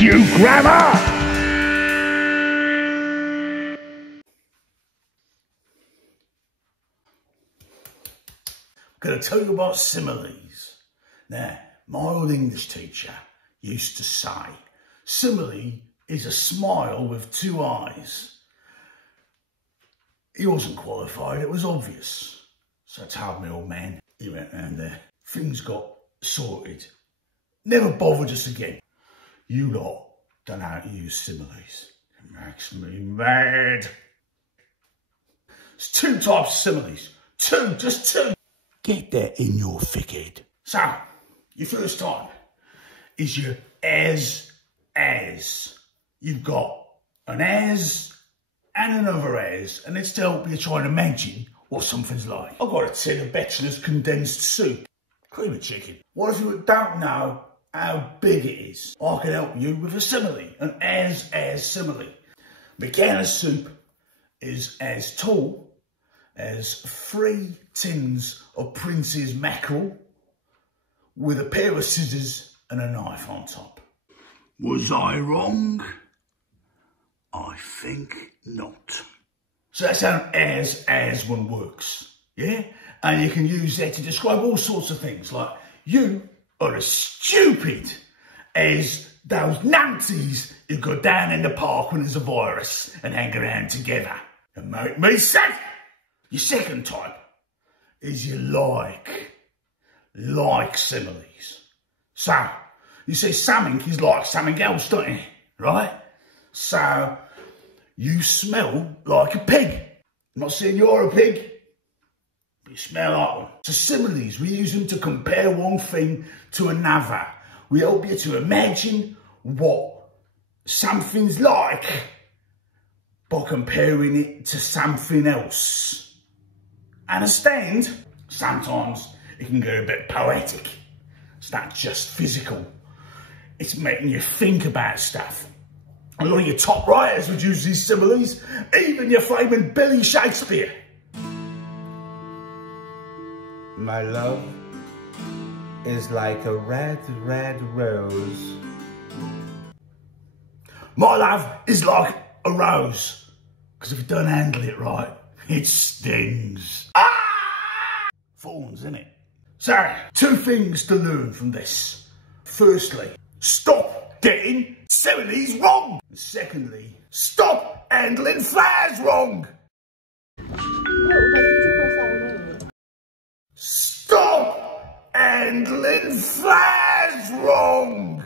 teach you grammar! I'm going to tell you about similes. Now, my old English teacher used to say, simile is a smile with two eyes. He wasn't qualified, it was obvious. So I told my old man, he went round there, things got sorted. Never bothered us again. You lot don't know how to use similes. It makes me mad. There's two types of similes. Two, just two. Get that in your thick head. So, your first type is your as. You've got an as and another as, and it's to help you try and imagine what something's like. I've got a tin of bachelor's condensed soup. Cream of chicken. What if you don't know how big it is? I can help you with a simile, an as simile. A can of soup is as tall as 3 tins of Prince's mackerel with a pair of scissors and a knife on top. Was I wrong? I think not. So that's how an as one works, yeah? And you can use that to describe all sorts of things, like you are as stupid as those numpties who go down in the park when there's a virus and hang around together and make me sick. Your second type is your like similes. So, you see something is like something else, don't you? Right? So, you smell like a pig. I'm not saying you're a pig, but you smell like one. So similes, we use them to compare one thing to another. We help you to imagine what something's like by comparing it to something else. Understand? Sometimes it can get a bit poetic. It's not just physical. It's making you think about stuff. A lot of your top writers would use these similes, even your flaming Billy Shakespeare. My love is like a red, red rose. My love is like a rose, because if you don't handle it right, it stings. Ah! Thorns, innit? So, 2 things to learn from this. Firstly, stop getting similes wrong. And secondly, stop handling flowers wrong. Stop handling flowers wrong.